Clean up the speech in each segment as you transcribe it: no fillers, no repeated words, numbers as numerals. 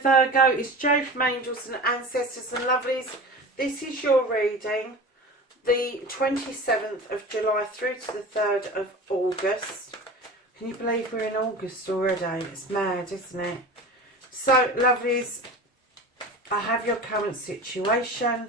Virgo, it's Jo from Angels and Ancestors and Lovelies. This is your reading, the 27th of July through to the 3rd of August. Can you believe we're in August already? It's mad, isn't it? So, lovelies, I have your current situation.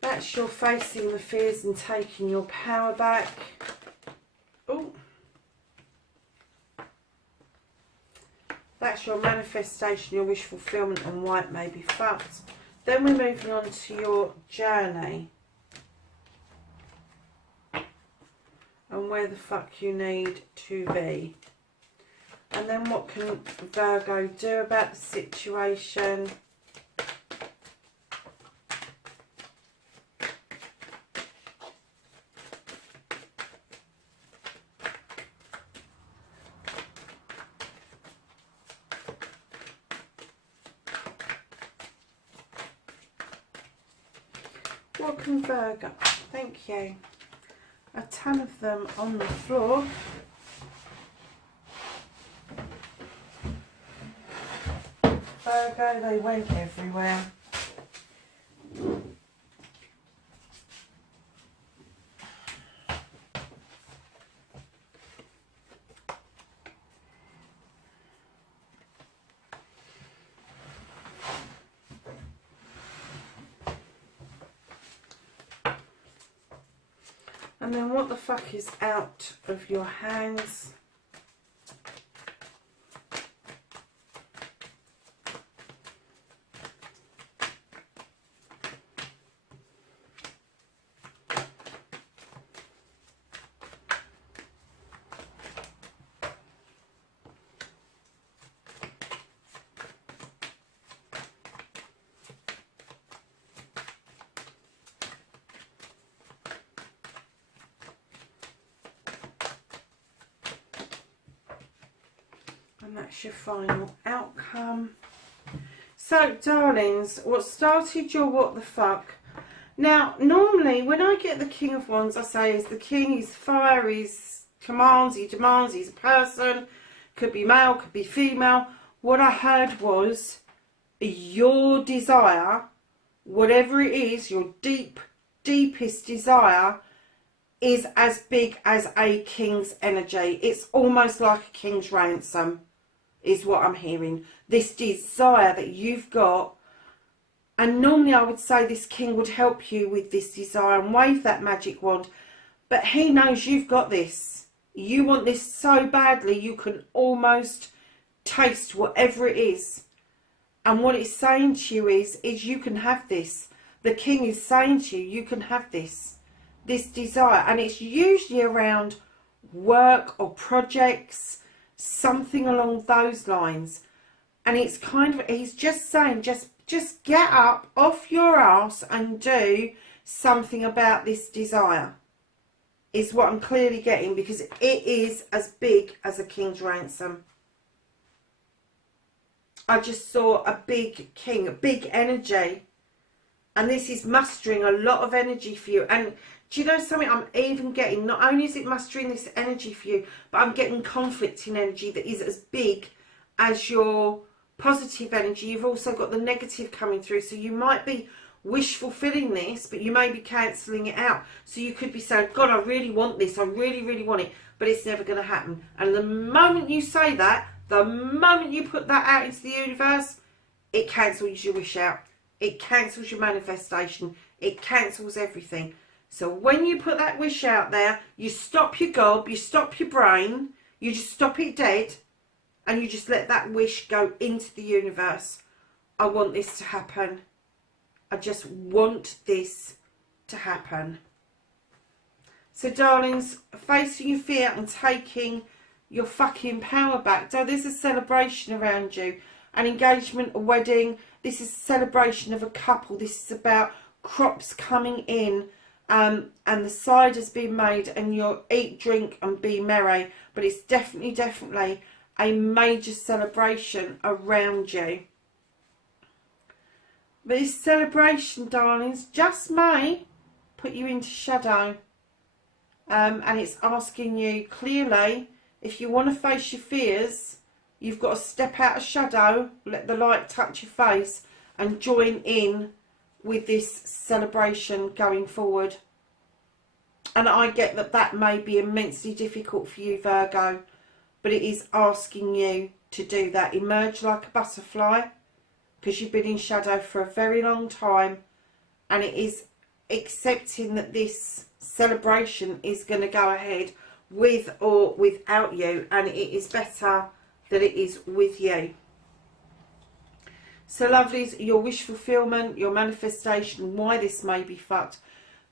That's you're facing the fears and taking your power back. Oh, that's your manifestation, your wish fulfillment, and why it may be fucked. Then we're moving on to your journey and where the fuck you need to be. And then what can Virgo do about the situation? What can Virgo? Thank you. A ton of them on the floor. Virgo, they went everywhere. And then what the fuck is out of your hands? And that's your final outcome. So, darlings, what started your what the fuck? Now, normally, when I get the King of Wands, I say is the King, he's fire, he's commands, he demands, he's a person. Could be male, could be female. What I heard was your desire, whatever it is, your deepest desire, is as big as a king's energy. It's almost like a king's ransom, is what I'm hearing. This desire that you've got, and normally I would say this king would help you with this desire and wave that magic wand, but he knows you've got this. You want this so badly you can almost taste whatever it is. And what it's saying to you is you can have this. The king is saying to you, you can have this desire. And it's usually around work or projects, something along those lines. And it's kind of, he's just saying, just get up off your ass and do something about this desire, is what I'm clearly getting, because it is as big as a king's ransom. I just saw a big king, a big energy. And this is mustering a lot of energy for you. And do you know something? I'm even getting, not only is it mustering this energy for you, but I'm getting conflicting energy that is as big as your positive energy. You've also got the negative coming through. So you might be wish fulfilling this, but you may be cancelling it out. So you could be saying, God, I really want this. I really, really want it. But it's never going to happen. And the moment you say that, the moment you put that out into the universe, it cancels your wish out. It cancels your manifestation. It cancels everything. So when you put that wish out there, you stop your gob, you stop your brain, you just stop it dead, and you just let that wish go into the universe. I want this to happen. I just want this to happen. So, darlings, facing your fear and taking your fucking power back. So there's a celebration around you, an engagement, a wedding. This is a celebration of a couple. This is about crops coming in, and the cider's been made, and you'll eat, drink and be merry. But it's definitely a major celebration around you. But this celebration, darlings, just may put you into shadow. And it's asking you clearly, if you want to face your fears, you've got to step out of shadow, let the light touch your face, and join in with this celebration going forward. And I get that that may be immensely difficult for you, Virgo, but it is asking you to do that. Emerge like a butterfly, because you've been in shadow for a very long time, and it is accepting that this celebration is going to go ahead with or without you, and it is better that it is with you. So lovelies, your wish fulfillment, your manifestation, why this may be fucked.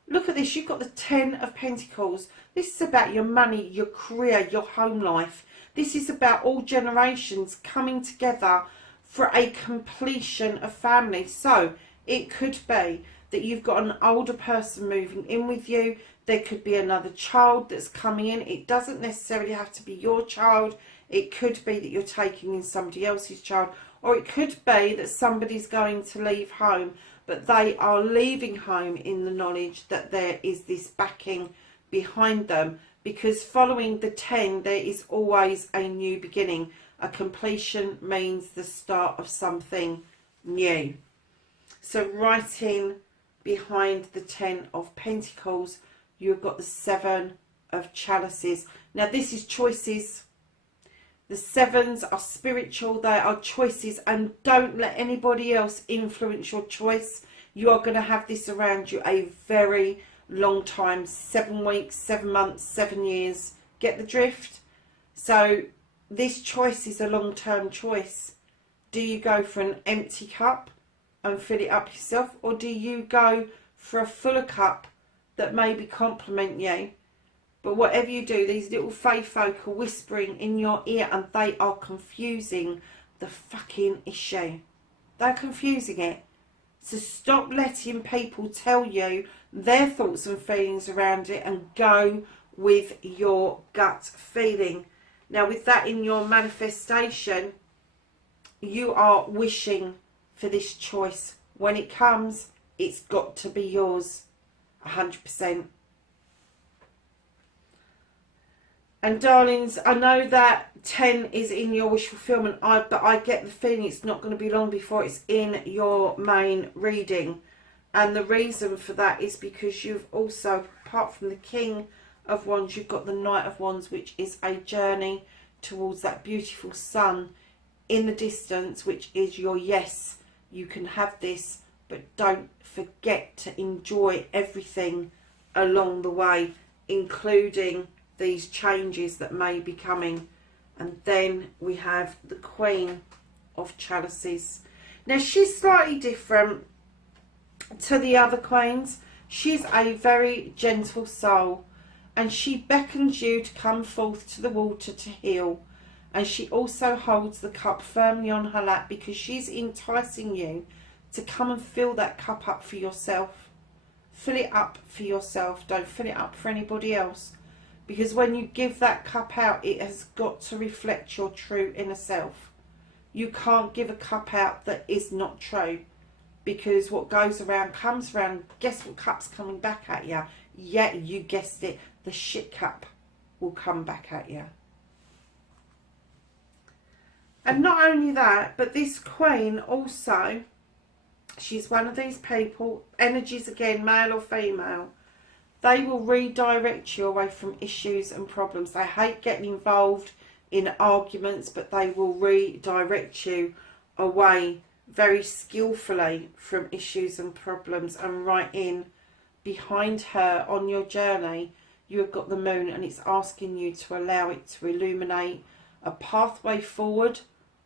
Look at this, you've got the 10 of Pentacles. This is about your money, your career, your home life. This is about all generations coming together for a completion of family. So it could be that you've got an older person moving in with you. There could be another child that's coming in. It doesn't necessarily have to be your child. It could be that you're taking in somebody else's child. Or it could be that somebody's going to leave home, but they are leaving home in the knowledge that there is this backing behind them. Because following the 10, there is always a new beginning. A completion means the start of something new. So right in behind the 10 of Pentacles, you've got the 7 of Chalices. Now this is choices. The 7s are spiritual, they are choices, and don't let anybody else influence your choice. You are going to have this around you a very long time, 7 weeks, 7 months, 7 years. Get the drift? So this choice is a long-term choice. Do you go for an empty cup and fill it up yourself, or do you go for a fuller cup that maybe complement you? But whatever you do, these little fae folk are whispering in your ear, and they are confusing the fucking issue. They're confusing it. So stop letting people tell you their thoughts and feelings around it, and go with your gut feeling. Now with that in your manifestation, you are wishing for this choice. When it comes, it's got to be yours, 100%. And darlings, I know that 10 is in your wish fulfillment, but I get the feeling it's not going to be long before it's in your main reading. And the reason for that is because you've also, apart from the King of Wands, you've got the Knight of Wands, which is a journey towards that beautiful sun in the distance, which is your yes, you can have this, but don't forget to enjoy everything along the way, including these changes that may be coming. And then we have the Queen of Chalices. Now she's slightly different to the other queens. She's a very gentle soul, and she beckons you to come forth to the water to heal. And she also holds the cup firmly on her lap, because she's enticing you to come and fill that cup up for yourself. Fill it up for yourself. Don't fill it up for anybody else. Because when you give that cup out, it has got to reflect your true inner self. You can't give a cup out that is not true. Because what goes around comes around. Guess what cup's coming back at you? Yeah, you guessed it. The shit cup will come back at you. And not only that, but this Queen also, she's one of these people, energies again, male or female, they will redirect you away from issues and problems. They hate getting involved in arguments, but they will redirect you away very skillfully from issues and problems. And right in behind her on your journey, you have got the Moon, and it's asking you to allow it to illuminate a pathway forward,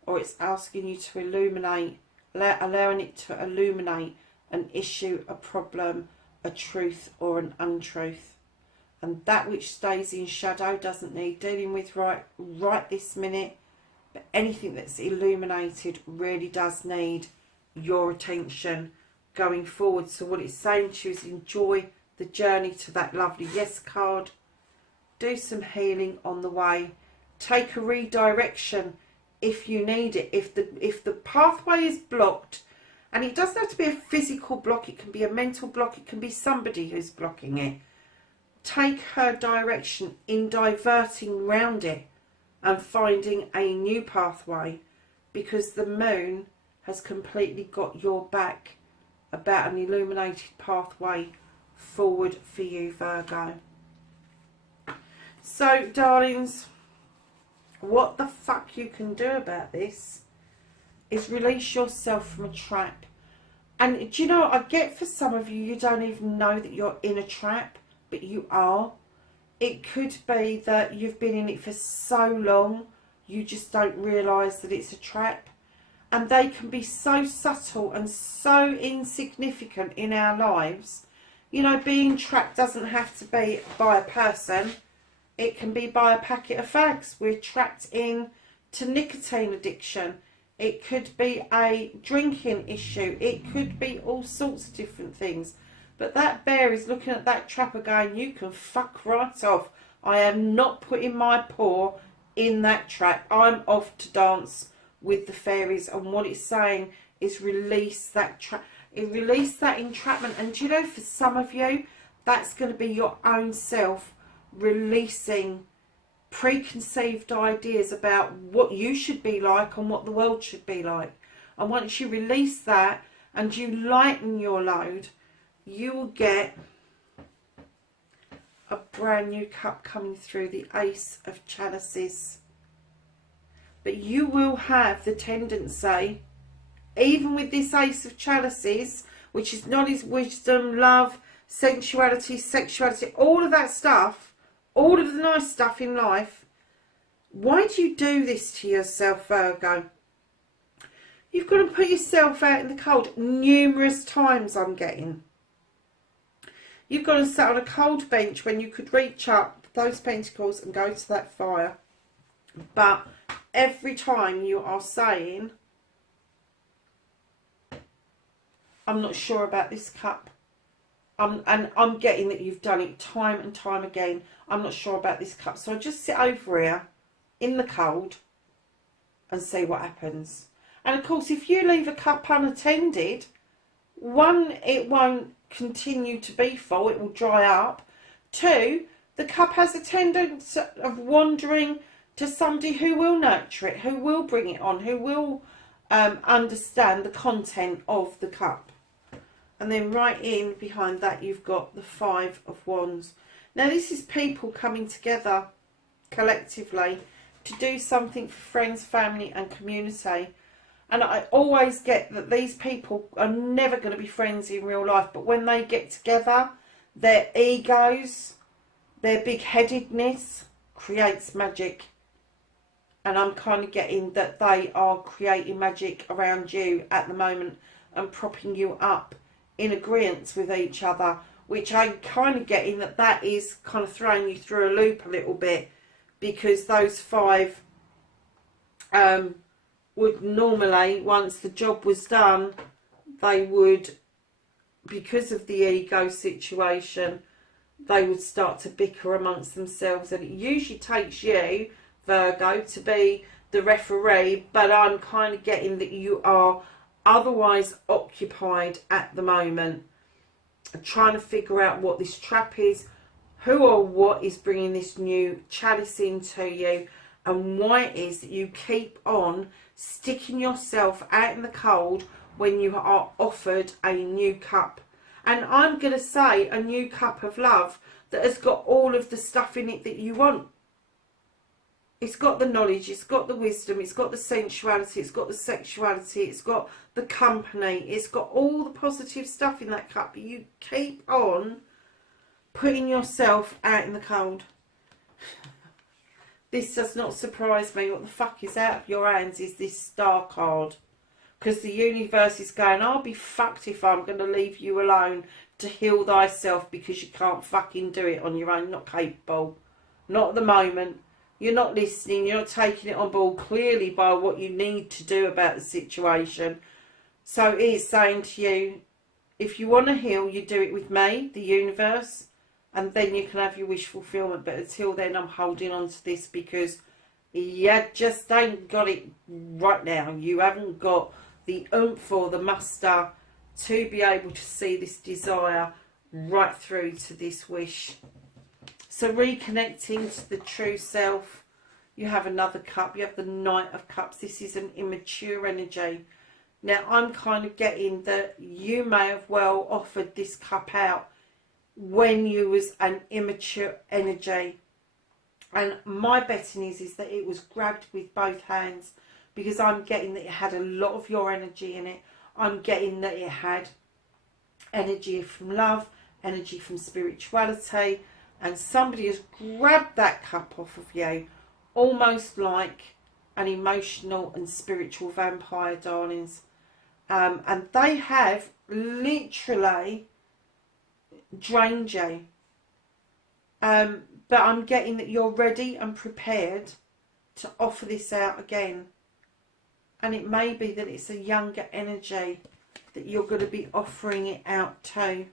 or it's asking you to illuminate, allowing it to illuminate an issue, a problem, a truth or an untruth. And that which stays in shadow doesn't need dealing with right this minute, but anything that's illuminated really does need your attention going forward. So what it's saying to you is enjoy the journey to that lovely yes card. Do some healing on the way. Take a redirection if you need it. If the pathway is blocked And it doesn't have to be a physical block. It can be a mental block. It can be somebody who's blocking it. Take her direction in diverting round it and finding a new pathway, because the moon has completely got your back about an illuminated pathway forward for you, Virgo. So, darlings, what the fuck you can do about this is release yourself from a trap. And do you know, I get for some of you, you don't even know that you're in a trap, but you are. It could be that you've been in it for so long, you just don't realise that it's a trap. And they can be so subtle and so insignificant in our lives. You know, being trapped doesn't have to be by a person. It can be by a packet of fags. We're trapped in to nicotine addiction. It could be a drinking issue. It could be all sorts of different things. But that bear is looking at that trapper going, you can fuck right off. I am not putting my paw in that trap. I'm off to dance with the fairies. And what it's saying is release that release that entrapment. And do you know, for some of you, that's going to be your own self releasing preconceived ideas about what you should be like and what the world should be like. And once you release that and you lighten your load, you will get a brand new cup coming through, the Ace of Chalices. But you will have the tendency, even with this Ace of Chalices, which is knowledge, wisdom, love, sensuality, sexuality, all of that stuff, all of the nice stuff in life. Why do you do this to yourself, Virgo? You've got to put yourself out in the cold numerous times, I'm getting. You've got to sit on a cold bench when you could reach up those pentacles and go to that fire. But every time you are saying, I'm not sure about this cup. And I'm getting that you've done it time and time again. I'm not sure about this cup. So I just sit over here in the cold and see what happens. And of course, if you leave a cup unattended, one, it won't continue to be full. It will dry up. Two, the cup has a tendency of wandering to somebody who will nurture it, who will bring it on, who will understand the content of the cup. And then right in behind that, you've got the Five of Wands. Now, this is people coming together collectively to do something for friends, family and community. And I always get that these people are never going to be friends in real life. But when they get together, their egos, their big-headedness creates magic. And I'm kind of getting that they are creating magic around you at the moment and propping you up in agreement with each other, which I'm kind of getting that that is kind of throwing you through a loop a little bit, because those five would normally, once the job was done, they would, because of the ego situation, they would start to bicker amongst themselves. And it usually takes you, Virgo, to be the referee, but I'm kind of getting that you are otherwise occupied at the moment, trying to figure out what this trap is, who or what is bringing this new chalice into you, and why it is that you keep on sticking yourself out in the cold when you are offered a new cup. And I'm going to say a new cup of love that has got all of the stuff in it that you want. It's got the knowledge, it's got the wisdom, it's got the sensuality, it's got the sexuality, it's got the company, it's got all the positive stuff in that cup. But you keep on putting yourself out in the cold. This does not surprise me. What the fuck is out of your hands is this Star card. Because the universe is going, I'll be fucked if I'm going to leave you alone to heal thyself because you can't fucking do it on your own. Not capable. Not at the moment. You're not listening. You're not taking it on board clearly by what you need to do about the situation. So it is saying to you, if you want to heal, you do it with me, the universe, and then you can have your wish fulfillment. But until then, I'm holding on to this because you just ain't got it right now. You haven't got the oomph or the muster to be able to see this desire right through to this wish. So reconnecting to the true self. You have another cup. You have the Knight of Cups. This is an immature energy. Now, I'm kind of getting that you may have well offered this cup out when you was an immature energy. And my betting is that it was grabbed with both hands, because I'm getting that it had a lot of your energy in it. I'm getting that it had energy from love, energy from spirituality, and somebody has grabbed that cup off of you, almost like an emotional and spiritual vampire, darlings. And they have literally drained you. But I'm getting that you're ready and prepared to offer this out again. And it may be that it's a younger energy that you're going to be offering it out to.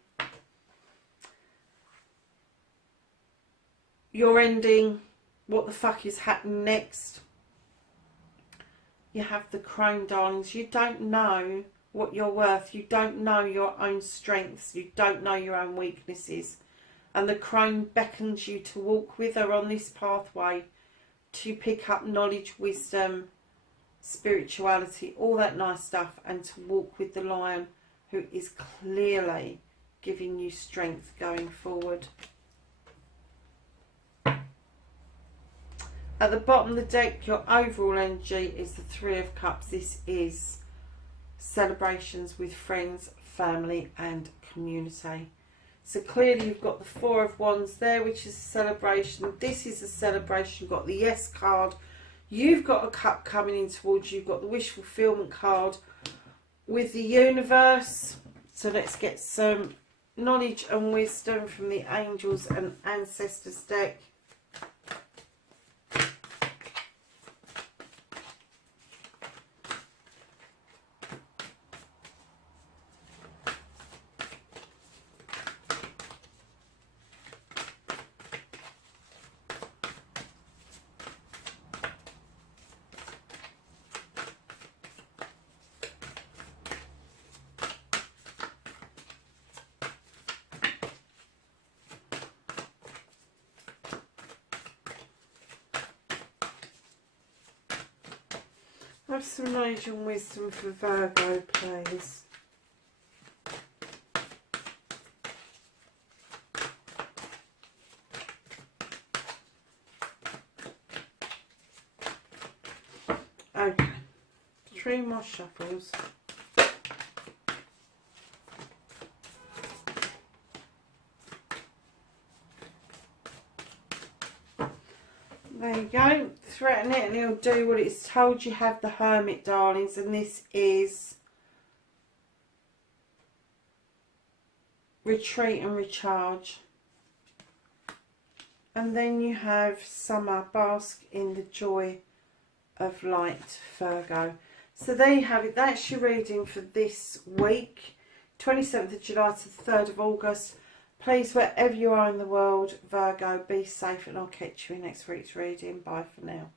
You're ending what the fuck is happening next. You have the Crone, darlings. You don't know what you're worth. You don't know your own strengths. You don't know your own weaknesses. And the Crone beckons you to walk with her on this pathway, to pick up knowledge, wisdom, spirituality, all that nice stuff, and to walk with the Lion, who is clearly giving you strength going forward. At the bottom of the deck, your overall energy is the Three of Cups. This is celebrations with friends, family and community. So clearly you've got the Four of Wands there, which is a celebration. This is a celebration. You've got the Yes card. You've got a cup coming in towards you. You've got the Wish Fulfillment card with the Universe. So let's get some knowledge and wisdom from the Angels and Ancestors deck. Have some knowledge and wisdom for Virgo, please. Okay, 3 more shuffles. There you go. Threaten it and it'll do what it's told. You have the Hermit, darlings, and this is retreat and recharge. And then you have Summer, bask in the joy of light, Virgo. So there you have it. That's your reading for this week, 27th of July to the 3rd of August. Please, wherever you are in the world, Virgo, be safe, and I'll catch you in next week's reading. Bye for now.